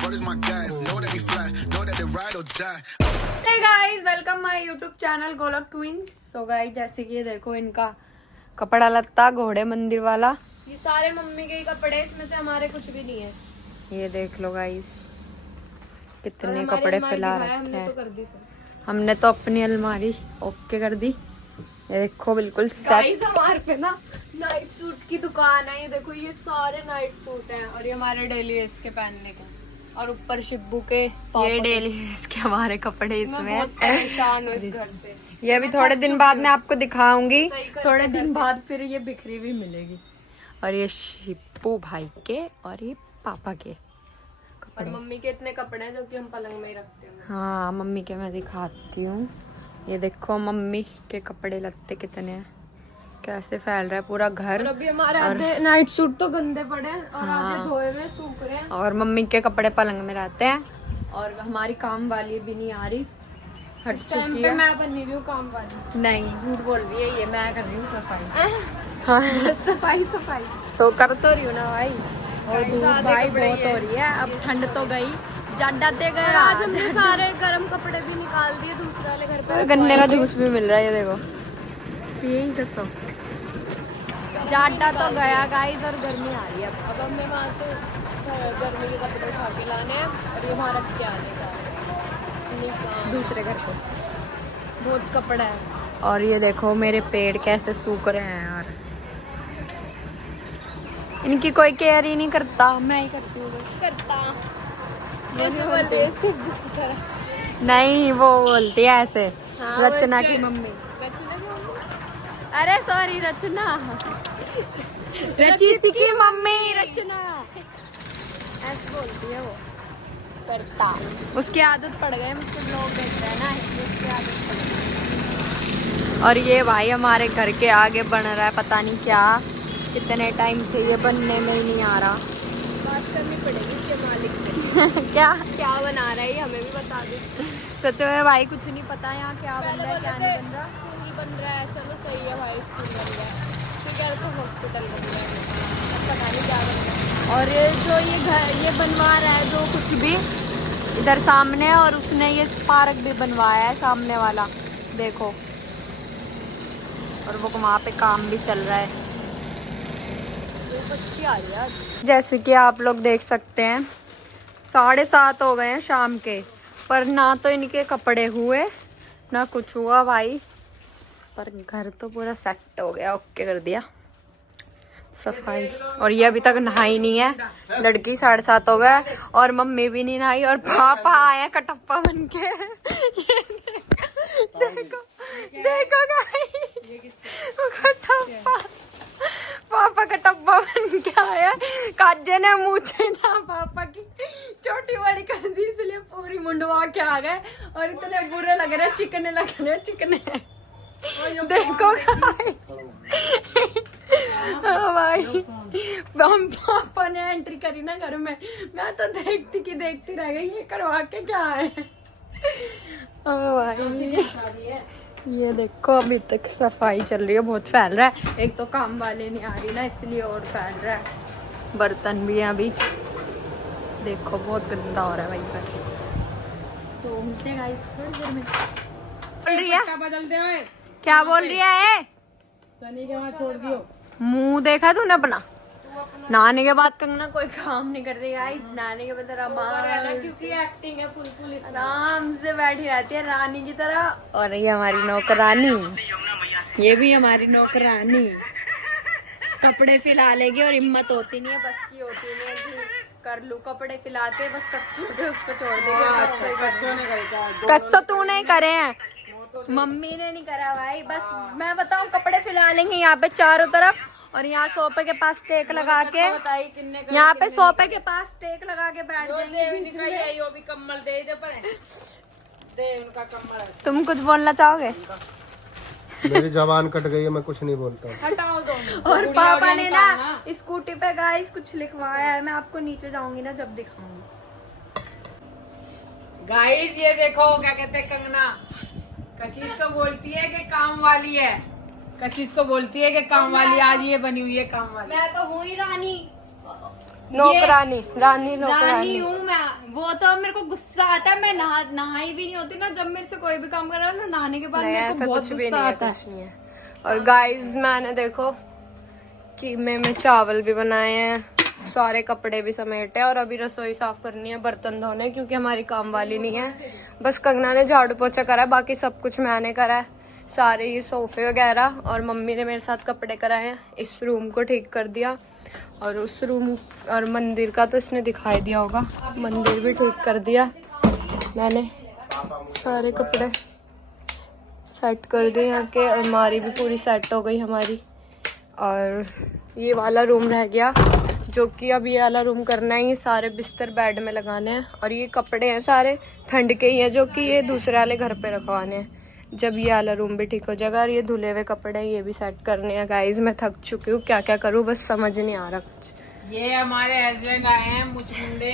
Hey guys, welcome my YouTube channel गोलक queen's. So guys जैसे कि ये देखो इनका कपड़ा लत्ता घोड़े मंदिर वाला, ये सारे मम्मी के ही कपड़े, इसमें से हमारे कुछ भी नहीं है। ये देख लो गाइस कितने और कपड़े हमारी फैला अलमारी रखे दिखाया, हमने हैं। तो कर दी सब। हमने तो अपनी अलमारी ओके कर दी। ये देखो बिल्कुल सेट। गाइस हमारे पे ना नाइट सूट की दुकान है। ये देखो ये सारे नाइट सूट हैं और ये हमारे डेली वेयर्स के पहनने के, और ऊपर शिब्बू के ये डेली यूज के हमारे कपड़े मैं इसमें बहुत परेशान हूँ इस घर से। ये अभी थोड़े दिन बाद मैं आपको दिखाऊंगी। सही करके थोड़े दिन करके। बाद फिर ये बिखरी भी मिलेगी। और ये शिप्पू भाई के और ये पापा के और कपड़े। मम्मी के इतने कपड़े हैं जो कि हम पलंग में ही रखते हैं। हाँ मम्मी के मैं दिखाती हूँ। ये देखो मम्मी के कपड़े लत्ते कितने हैं, कैसे फैल रहा है पूरा घर। और अभी हमारे आधे नाइट सूट तो गंदे पड़े हैं और हाँ। आधे धोए में सूख रहे हैं। और मम्मी के कपड़े पलंग में रहते हैं। और हमारी काम वाली भी नहीं आ रही, हट इस टाइम चुकी पे है। मैं बनी हुई हूँ काम वाली। नहीं झूठ बोल रही है ये, मैं कर रही हूँ सफाई। हाँ सफाई सफाई तो कर तो रही हूँ ना भाई। और भाई, धूप ज्यादा भाई कपड़े बहुत ही हो रही है। अब ठंड तो गई, जाडाते और गए। आज हमने सारे गर्म कपड़े भी निकाल दिए दूसरे वाले घर पे। गन्ने का जूस भी मिल रहा है, ये देखो यही तो सब। जाडा तो गया गाइस और गर्मी आ रही है अब हमें वहाँ से गर्मी के कपड़े उठा के लाने हैं और ये वहाँ रख के आने का दूसरे घर को। बहुत कपड़ा है। और ये देखो मेरे पेड़ कैसे सूख रहे हैं यार। इनकी कोई केयर ही नहीं करता, मैं ही करती हूँ बस। करता जैसे बोल रही है, सिर्फ की तरह। नहीं वो बोलती है ऐसे। हाँ, रचना वो की मम्मी। रचना की मम्मी? अरे सॉरी रचना, रचित की मम्मी रचना ऐसे बोलती है वो। करता उसकी आदत पड़ गई, मुझसे ब्लॉग देख रहे हैं ना इसलिए उसकी आदत पड़ गई। और ये भाई हमारे घर के आगे बन रहा है पता नहीं क्या, कितने टाइम से ये बनने में ही नहीं आ रहा। बात करनी पड़ेगी इसके मालिक से। क्या क्या बना रहा है ये हमें भी बता दे। सच में भाई कुछ नहीं पता यहाँ क्या बन पहले रहा है बोले क्या थे नहीं बन रहा। स्कूल बन रहा है, चलो सही है भाई स्कूल बन रहा है। फिर कह रहे तो हॉस्पिटल बन रहा है, अब पता नहीं क्या बन रहा है। और जो ये घर ये बनवा रहा है जो कुछ भी इधर सामने, और उसने ये पार्क भी बनवाया है सामने वाला देखो। और वो वहाँ पे काम भी चल रहा है। बच्ची आ रही है आज। जैसे कि आप लोग देख सकते हैं 7:30 हो गए हैं शाम के, पर ना तो इनके कपड़े हुए ना कुछ हुआ भाई। पर घर तो पूरा सेट हो गया, ओके कर दिया सफाई। और ये अभी तक नहाई नहीं है लड़की, 7:30 हो गया और मम्मी भी नहीं नहाई। और पापा आए हैं कटप्पा बन के। देखो देखो गाइस, कटप्पा पापा कटप्पा बन के आया। काजे ने मूछे ना पापा की छोटी बड़ी कर दी, इसलिए पूरी मुंडवा के आ गए और इतने बुरे लग रहे, चिकने लग रहे, चिकने। देखो हाँ भाई, हम पापा ने एंट्री करी ना घर में, मैं तो देखती की देखती रह गई ये करवा के क्या है। ओ भाई ये देखो अभी तक सफाई चल रही है, बहुत फैल रहा है। एक तो काम वाले नहीं आ रही ना इसलिए और फैल रहा है। बर्तन भी हैं अभी देखो, बहुत गंदा हो रहा है वहीं पर। तो मिलते हैं गाइस थोड़ी देर में। बोल रही है बदल दे। क्या बोल रही है? सनी के वहाँ छोड़ दियो। मुंह देखा तूने अपना? नहाने के बाद कंगना कोई काम नहीं करती गाइस, नहाने के बाद क्योंकि एक्टिंग है फुल फुल इसमें। आराम से बैठी रहती है रानी की तरह। और ये हमारी नौकरानी, ये भी हमारी नौकरानी कपड़े फैला लेगी और हिम्मत होती नहीं है, बस की होती नहीं है कि कर लूं कपड़े फैला के, बस कस्सों के उस पर छोड़ देगी। कस्सो तू नहीं करे हैं, मम्मी ने नहीं करा भाई। बस मैं बताऊं कपड़े फैला लेंगे यहाँ पे चारों तरफ, और यहाँ सोफे के पास टेक लगा के, यहाँ पे सोफे के पास टेक लगा के बैठ जाएंगे। कम्बल दे दे उनका कम्बल। तुम कुछ बोलना चाहोगे? मेरी जबान कट गई है, मैं कुछ नहीं बोलता। हटाओ दो। और पापा ने ना स्कूटी पे गाइस कुछ लिखवाया है, मैं आपको नीचे जाऊंगी ना जब दिखाऊंगी। गाइस ये देखो क्या कहते हैं, कंगना कशिश को बोलती है कि काम वाली है, कशिश को बोलती है कि काम वाली, आज ये बनी हुई है काम वाली। मैं तो हूँ ही रानी। नौकरानी रानी रानी नौकरानी हूँ मैं। वो तो मेरे को गुस्सा आता है, मैं नहाई भी नहीं होती ना जब मेरे से कोई भी काम करा ना, नहाने के बाद नहीं, मेरे ऐसा को बहुत कुछ भी गुस्सा नहीं है, आता है। कुछ नहीं है। और गाइस मैंने देखो कीमे में चावल भी बनाए हैं, सारे कपड़े भी समेटे और अभी रसोई साफ करनी है, बर्तन धोने, क्योंकि हमारी काम वाली नहीं है। बस कंगना ने झाड़ू पोछा करा है, बाकी सब कुछ मैंने करा है, सारे ये सोफे वगैरह, और मम्मी ने मेरे साथ कपड़े कराए हैं। इस रूम को ठीक कर दिया और उस रूम और मंदिर का तो इसने दिखाई दिया होगा, मंदिर भी ठीक कर दिया मैंने। सारे कपड़े सेट कर दिए, यहाँ के अलमारी भी पूरी सेट हो गई हमारी। और ये वाला रूम रह गया, जो कि अब ये वाला रूम करना है। ये सारे बिस्तर बेड में लगाने हैं और ये कपड़े हैं सारे ठंड के ही हैं, जो कि ये दूसरे वाले घर पे रखवाने हैं जब ये वाला रूम भी ठीक हो जाएगा। और ये धुले हुए कपड़े हैं, ये भी सेट करने हैं। गाइस मैं थक चुकी हूँ, क्या क्या करूँ बस समझ नहीं आ रहा कुछ। ये हमारे हस्बैंड आए हैं मुचमुंडे,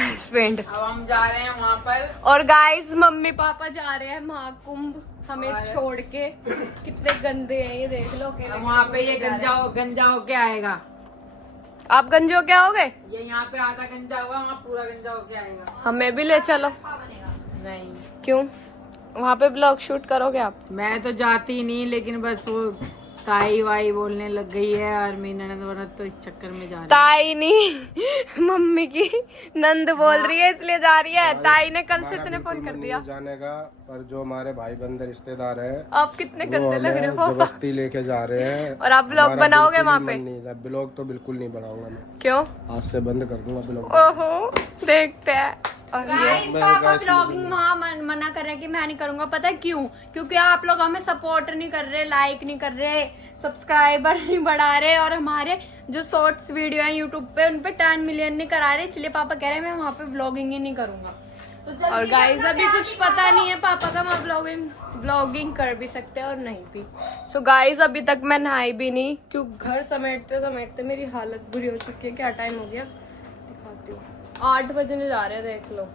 हस्बैंड। अब हम जा रहे हैं वहाँ पर। और गाइस मम्मी पापा जा रहे हैं महाकुंभ हमें छोड़ के। कितने गंदे हैं ये देख लो। अब वहाँ पे ये गंजा होके आएगा। आप गंजे हो क्या होगे? ये यहाँ पे आधा गंजा हुआ, वहाँ पूरा गंजा होके आएगा। हमें भी ले चलो। नहीं, क्यों? वहाँ पे ब्लॉग शूट करोगे आप? मैं तो जाती नहीं, लेकिन बस वो ताई वाई बोलने लग गई है और मेरी ननद तो इस चक्कर में जा रही है। ताई नहीं मम्मी की नंद बोल रही है इसलिए जा रही है। ताई ने कल से इतने फोन कर दिया जाने का, पर जो हमारे भाई बंदे रिश्तेदार हैं आप कितने गंदे लग रहे हो। जबरदस्ती लेके जा रहे हैं। और आप ब्लॉग हमारा बनाओगे बिल्कुल वहाँ ही पे? मन नहीं, ब्लॉग तो बिल्कुल नहीं बनाऊंगा मैं, क्यों? आज से बंद कर दूंगा ब्लॉग। ओहो देखते हैं। और ये गाइस पापा ब्लॉगिंग मना कर रहे हैं कि मैं नहीं करूंगा। पता है क्यों? क्योंकि आप लोग हमें सपोर्ट नहीं कर रहे, लाइक नहीं कर रहे, सब्सक्राइबर नहीं बढ़ा रहे, और हमारे जो शॉर्ट्स वीडियो है यूट्यूब पे उन पे 10 मिलियन नहीं करा रहे, इसलिए पापा कह रहे हैं मैं वहाँ पे ब्लॉगिंग ही नहीं करूंगा। तो और गाइस अभी कुछ पता नहीं है पापा का, मैं ब्लॉगिंग कर भी सकते हैं और नहीं भी। सो गाइस अभी तक मैं नहाई भी नहीं, क्यों घर समेटते समेटते मेरी हालत बुरी हो चुकी है। क्या टाइम हो गया दिखाती हूँ, 8 बजने जा रहे हैं देख लो।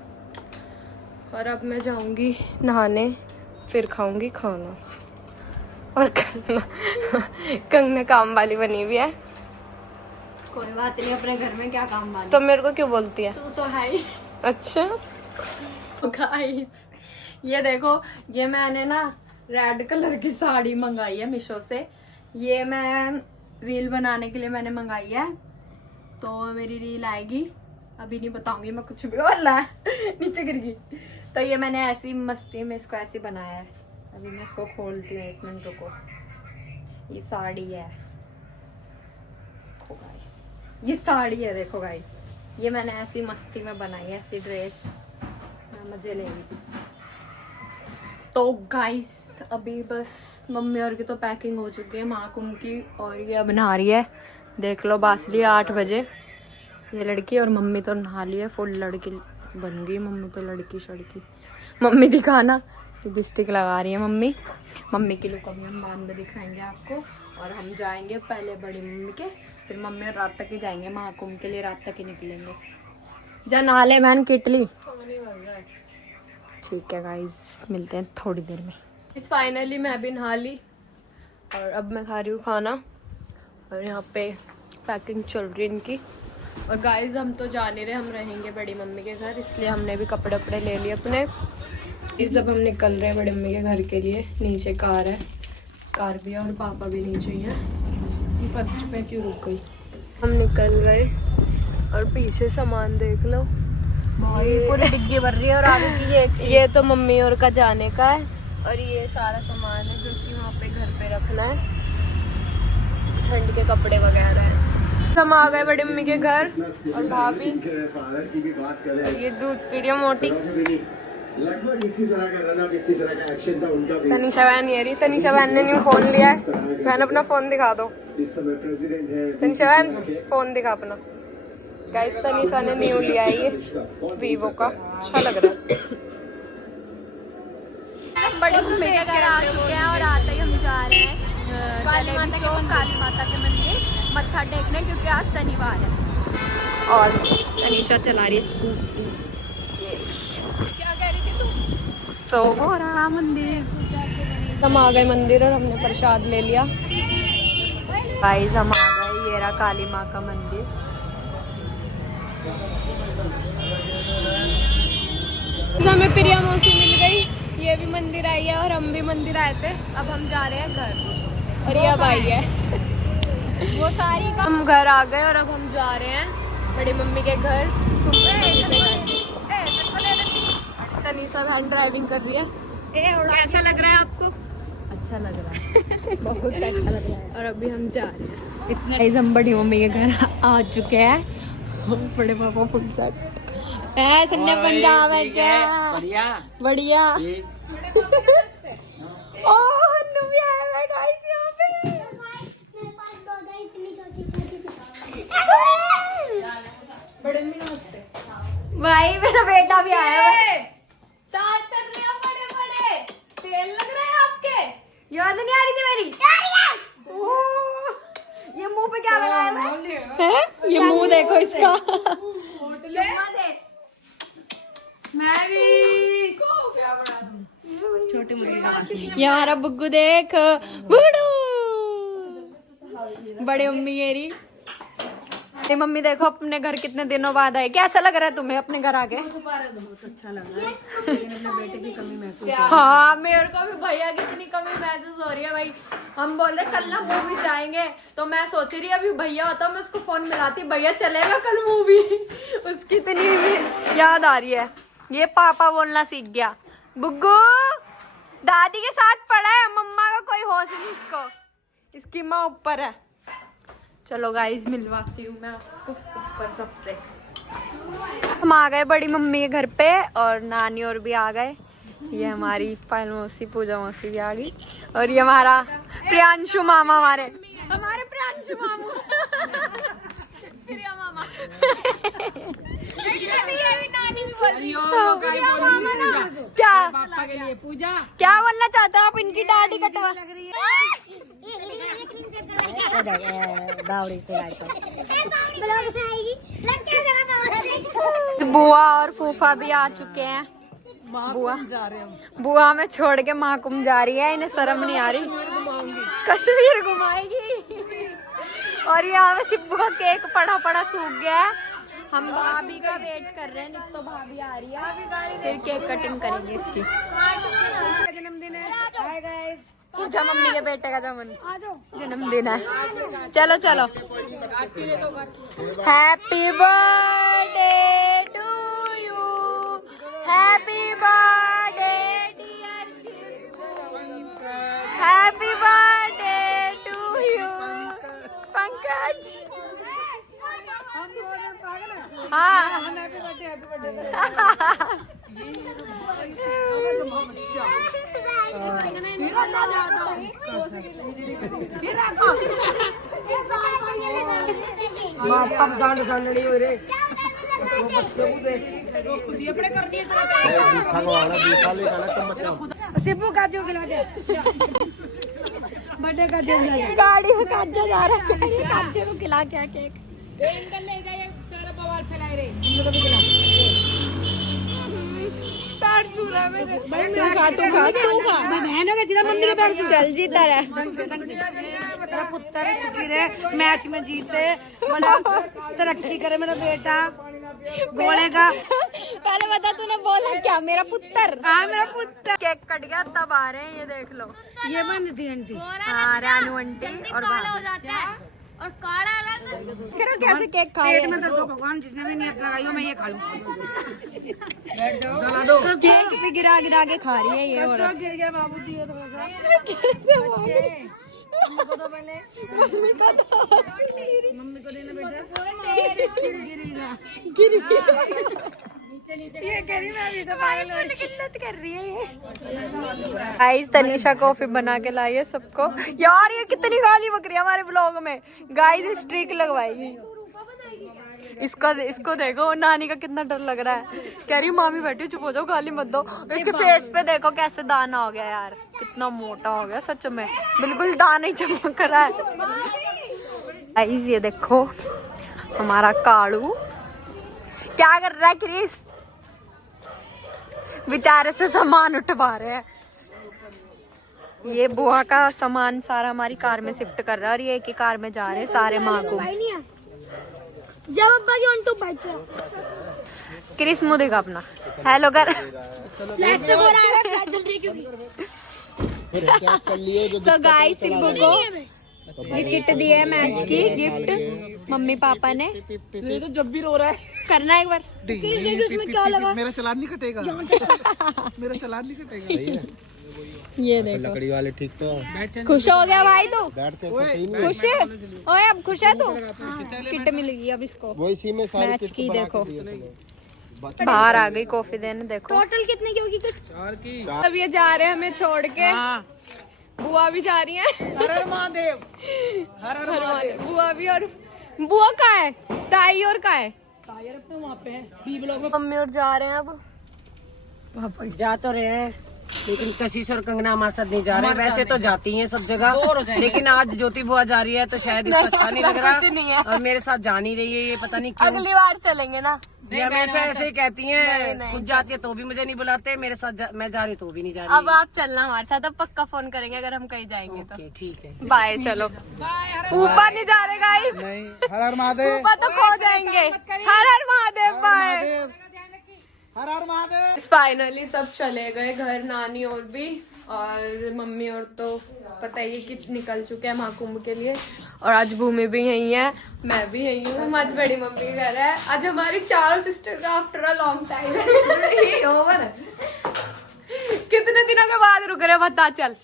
और अब मैं जाऊंगी नहाने, फिर खाऊंगी खाना। और कंगना काम वाली बनी हुई है। कोई बात नहीं, अपने घर में क्या काम वाली। तो मेरे को क्यों बोलती है? तू तो है ही। अच्छा गाइस ये देखो, ये मैंने ना रेड कलर की साड़ी मंगाई है मीशो से। ये मैं रील बनाने के लिए मैंने मंगाई है, तो मेरी रील आएगी, अभी नहीं बताऊंगी मैं कुछ भी। वाला नीचे गिर गई। तो ये मैंने ऐसी मस्ती में इसको ऐसे बनाया है। अभी मैं इसको खोलती हूँ, 1 मिनट रुको। ये साड़ी है, देखो गाइस, ये साड़ी है देखो गाइस। ये मैंने ऐसी मस्ती में बनाई है, ऐसी ड्रेस मैं मजे ले रही थी। तो गाइस अभी बस मम्मी और की तो पैकिंग हो चुकी है महाकुंभ की, और ये अब नहा रही है। देख लो बासली 8 बजे ये लड़की, और मम्मी तो नहा ली है, फुल लड़की बन गई मम्मी तो, लड़की शड़की। मम्मी दिखाना, लिपस्टिक लगा रही है मम्मी। मम्मी की लुक अभी हम बाद में दिखाएंगे आपको। और हम जाएंगे पहले बड़ी मम्मी के, फिर मम्मी और रात तक ही जाएंगे महाकुंभ के लिए, रात तक ही निकलेंगे। जा नाले बहन किटली। ठीक है गाइस, मिलते हैं थोड़ी देर में। इस फाइनली मैं भी नहा ली और अब मैं खा रही हूँ खाना, और यहाँ पे पैकिंग चल रही है इनकी। और गाइस हम तो जा नहीं रहे, हम रहेंगे बड़ी मम्मी के घर, इसलिए हमने भी कपड़े वपड़े ले लिए अपने। इस अब हम निकल रहे हैं बड़ी मम्मी के घर के लिए। नीचे कार है, कार भी है, और पापा भी नीचे ही है। फर्स्ट पे क्यों रुक गई? हम निकल गए, और पीछे सामान देख लो, पूरी डिग्गी भर रही है। और आगे की ये तो मम्मी और का जाने का है, और ये सारा सामान है जो कि वहाँ पे घर पे रखना है, ठंड के कपड़े वगैरह है। हम आ गए बड़ी मम्मी के घर, और भाभी ये दूध पी रही है मोटी। तनीषा बहन ये रही, तनीषा बहन ने न्यू फोन लिया है। बहन अपना फोन दिखा दो। तनीषा बहन फोन दिखा अपना। गाइस तनीषा ने न्यू लिया है ये वीवो का, अच्छा लग रहा है। बड़ी मम्मी के घर आ चुके हैं, और आते ही हम जा रहे हैं काली माता के मंदिर मत्था टेकने, क्योंकि आज शनिवार है। और तनीषा चला रही है स्कूटी। क्या कह रही थी तू? तो हो रहा मंदिर। हम आ गए मंदिर और हमने प्रसाद ले लिया। गाइस हम आ गए, ये रहा काली माँ का मंदिर। हमें प्रिया मौसी मिल गई, ये भी मंदिर आई है और हम भी मंदिर आए थे। अब हम जा रहे हैं घर और ये अब आई है वो सारी हम घर आ गए और अब हम जा रहे हैं बड़ी मम्मी के घर। तनीषा बहन ड्राइविंग कर रही है। कैसा लग रहा है आपको? अच्छा लग रहा है, बहुत अच्छा लग रहा है। और अभी हम जा रहे हैं। इतना हम बड़ी मम्मी के घर आ चुके हैं। बड़े पापा फुल सेट है, संडे पंजाब है क्या? बढ़िया बढ़िया। ओह हन्नू भी आया है गाइस यहाँ पे। भाई मेरा बेटा भी आया है। तार तर रहे हो बड़े बड़े, तेल लग रहे हैं आपके। याद नहीं आ रही थी मेरी? ओह, ये मुंह पे क्या लगाया है? ये मुंह देखो इसका। मैं भी छोटी मुर्गी ये हमारा बुग्गू देख, बुड़ू बड़ी मम्मी मेरी। ये मम्मी देखो अपने घर कितने दिनों बाद आए। कैसा लग रहा है तुम्हें अपने घर आके? बहुत अच्छा लग रहा है, लेकिन अपने बेटे की कमी महसूस हाँ मेरे को भी भैया की इतनी कमी महसूस हो रही है भाई। हम बोल रहे कल ना मूवी जाएंगे, तो मैं सोच रही अभी भैया होता मैं उसको फोन मिलाती, भैया चलेगा कल मूवी। उसकी इतनी याद आ रही है। ये पापा बोलना सीख गया। बुग्गू दादी के साथ पड़ा है, मम्मा का कोई होश नहीं इसको, इसकी माँ ऊपर है। चलो गाइस मिलवाती हूँ मैं आपको ऊपर सबसे। हम आ गए बड़ी मम्मी के घर पे और नानी और भी आ गए। ये हमारी पायल मौसी पूजा मौसी भी आ गई और ये हमारा प्रियांशु मामा, हमारे प्रियांशु मामू प्रिया मामा। नानी भी बोल रही है क्या? पापा के लिए पूजा। क्या बोलना चाहते हो आप? इनकी दाढ़ी कटवा लग रही है। बुआ और फूफा भी आ चुके हैं। बुआ में छोड़ के महाकुंभ जा रही है, इन्हें शर्म नहीं आ रही। कश्मीर घुमाएगी। और यहाँ पे सिब्बू का केक पड़ा पड़ा सूख गया है। हम भाभी का वेट कर रहे हैं, तो भाभी आ रही है, फिर केक कटिंग करेंगे इसकी। जन्मदिन है, पूजा मम्मी के बेटे का जन्मदिन है। चलो चलो। Happy birthday to you, happy birthday dear Sibbu, happy birthday to you Pankaj. हाँ सिब्बू का जो खिला दे, बर्थडे का जो खिला दे। गाड़ी में काजा जा रहा है, काजे को खिला क्या केक। सारा बवाल फैलाए रे। पैर छू रहा है मेरे। तू खा बहनों के जिला मम्मी के पैर से चल जीता रहा। मेरा पुत्र छुट्टी रहे, मैच में जीते, बड़ा तरक्की करे मेरा बेटा गोले का। पहले बता तूने बोला क्या? मेरा पुत्र। हाँ मेरा पुत्र। केक कट गया तब आ रहे हैं, ये देख लो। ये बंद थी आंटी। हाँ रानू आंटी और भाभी। और काला अलग। फिर वो कैसे केक खा पेट रहे में हैं? दर्द हो भगवान, जिसने भी नियत लगाई हो मैं ये खा लूं। तो केक पे गिरा गिरा के खा रही है ये औरत। गिर गया बाबू जी, ये थोड़ा सा कैसे हुआ? मम्मी को दो पहले, मम्मी का तो हंस ही नहीं रही। मम्मी को देना बेटा, फिर गिरेगा। गिर गई। ये कह रही मैं अभी तो पागल हो रही, किल्लत कर रही है ये। गाइस तनीषा कॉफी बना के लाई है सबको। यार ये कितनी गाली बक रही है हमारे ब्लॉग में। गाइस स्ट्रिक लगवाएगी। इसको देखो, नानी का कितना डर लग रहा है। कह रही मामी बैठी चुप हो जाओ, गाली मत दो। इसके फेस पे देखो कैसे दाना हो गया यार, कितना मोटा हो गया सच में, बिल्कुल दाना ही चमक रहा है। गाइस ये देखो हमारा कालू क्या कर रहा है। क्रिस बेचारे से सामान उठवा रहे हैं। ये बुआ का सामान सारा हमारी कार में शिफ्ट कर रहा है और ये एक ही कार में जा रहे हैं सारे महाकुंभ। जब अब्बा की ऑन टू बाइक चला क्रिस मुंह दिखा अपना, हेलो कर। फ्लैश से हो रहा है, फ्लैश जल रही क्यों फिर क्या कर लियो जो तो गाइस सिब्बू को ये किट दी है मैच की गिफ्ट मम्मी पापा ने। ये तो जब भी रो रहा है करना एक बार। देखिए उसमें क्या लगा। मेरा चालान नहीं कटेगा मेरा चालान नहीं कटेगा। ये देखो लकड़ी वाले ठीक तो खुश हो गया भाई तू? बैठते हैं तो सही नहीं खुश है? ओए अब खुश है तू? किट मिलेगी अब इसको वो इसी में सारी मैच किट की। बना के देखो दिए तूने। बाहर आ गई कॉफी देने, देखो। टोटल कितने की होगी किट? 4 की। अब ये जा रहे हैं हमें छोड़ के। बुआ भी जा रही है। हर हर महादेव, हर हर महादेव। बुआ भी, और बुआ कहाँ है? ताई और कहाँ है? टायर अपने वहाँ पे है बी ब्लॉक में। मम्मी और जा रहे हैं अब। पापा जा तो रहे हैं लेकिन कशिश और कंगना हमारे साथ नहीं जा रहे हैं। वैसे तो जाती हैं सब जगह, लेकिन आज ज्योति बुआ जा रही है तो शायद इसको अच्छा नहीं लग रहा और मेरे साथ जा नहीं रही है। ये पता नहीं क्यों। अगली बार चलेंगे ना। ये हमेशा ऐसे ही कहती हैं, खुद जाती है तो भी मुझे नहीं बुलाते, मेरे साथ मैं जा रही हूँ तो भी नहीं जा रही। अब आप चलना हमारे साथ, अब पक्का फोन करेंगे अगर हम कहीं जाएंगे तो। ओके, ठीक है। बाय। चलो ऊपर नहीं जा रहे गाइस, नहीं, हर हर महादेव, ऊपर तो खो जाएंगे। हर हर महादेव। बाय। हर हर महादेव। फाइनली सब चले गए घर, नानी और भी, और मम्मी और तो पता ही है कि निकल चुके हैं महाकुंभ के लिए। और आज भूमि भी यही है, मैं भी यही हूँ। आज बड़ी मम्मी का घर है। आज हमारी चारों सिस्टर का आफ्टर अ लॉन्ग टाइम है। ओवर है। कितने दिनों के बाद रुक रहे बता चल।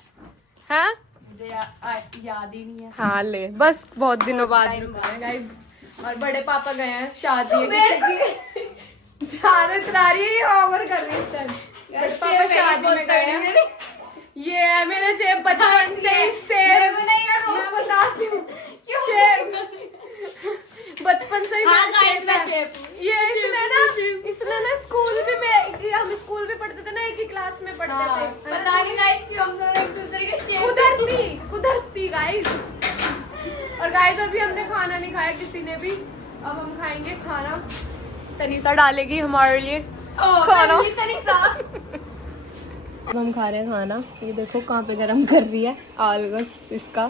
हाँ मुझे याद ही नहीं है। हाँ ले, बस बहुत दिनों बाद रुक रहे हैं गाइस। और बड़े पापा गए हैं शादी की। जाने तुरारी ओवर कर रही है। बड़े पापा शादी में गए हैं। ये है मेरा जेब बचपन से सेब, मैं बताती हूँ बचपन से ही ये इसने ना स्कूल भी में, हम स्कूल भी पढ़ते थे ना, एक ही क्लास में पढ़ते थे। पता नहीं गाइस कि हम दोनों एक दूसरे के कुदरती गाइस। और गाइस अभी हमने खाना नहीं खाया किसी ने भी, अब हम खाएंगे खाना। तनीसा डालेगी हमारे लिए खाना। अब हम खा रहे हैं खाना। ये देखो कहाँ पे गरम कर रही है आलू बस इसका,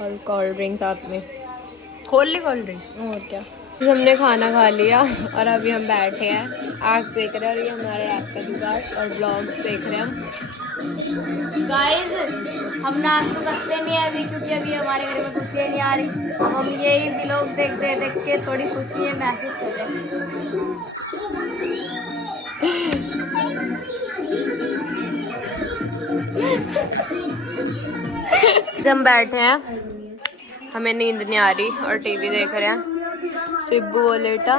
और कोल्ड ड्रिंक साथ में। खोल ली कोल्ड ड्रिंक और क्या। फिर हमने खाना खा लिया और अभी हम बैठे हैं, आग सेक रहे हैं। और ये हमारा रात का जुगाड़ और ब्लॉग्स देख रहे हैं हम। गाइस हम नाच तो सकते नहीं है अभी, क्योंकि अभी हमारे घर में खुशियाँ नहीं आ रही। हम यही व्लॉग देख के थोड़ी खुशी महसूस कर रहे हैं। हम बैठे हैं, हमें नींद नहीं आ रही और टीवी देख रहे हैं। सिब्बू वो लेटा,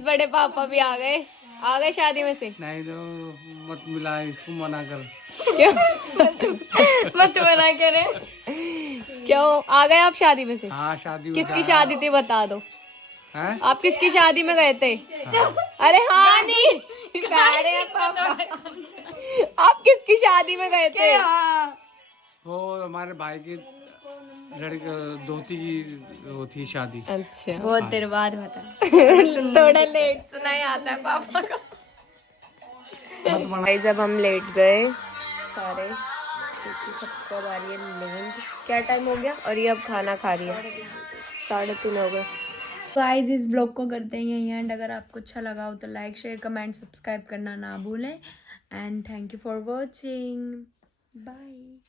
बड़े पापा भी आ गए शादी में से। नहीं तो मत मिला, इसको मना कर। क्यों? मत मना करे। क्यों आ गए आप शादी में से? हाँ शादी। किसकी शादी थी बता दो। हैं? आप किसकी शादी में गए थे? अरे हाँ नहीं, आप किसकी शादी में गए थे? वो हमारे भाई की लड़के धोती की वो थी शादी। अच्छा बहुत देर बाद बता। थोड़ा लेट सुनाई आता है पापा का। जब हम लेट गए सारे, क्योंकि सबको अब आ रही है नींद। क्या टाइम हो गया और ये अब खाना खा रही है, 3:30 हो गए। गाइस इस ब्लॉग को करते हैं यहीं एंड। अगर आपको अच्छा लगा हो तो लाइक शेयर कमेंट सब्सक्राइब करना ना भूलें। And thank you for watching. Bye.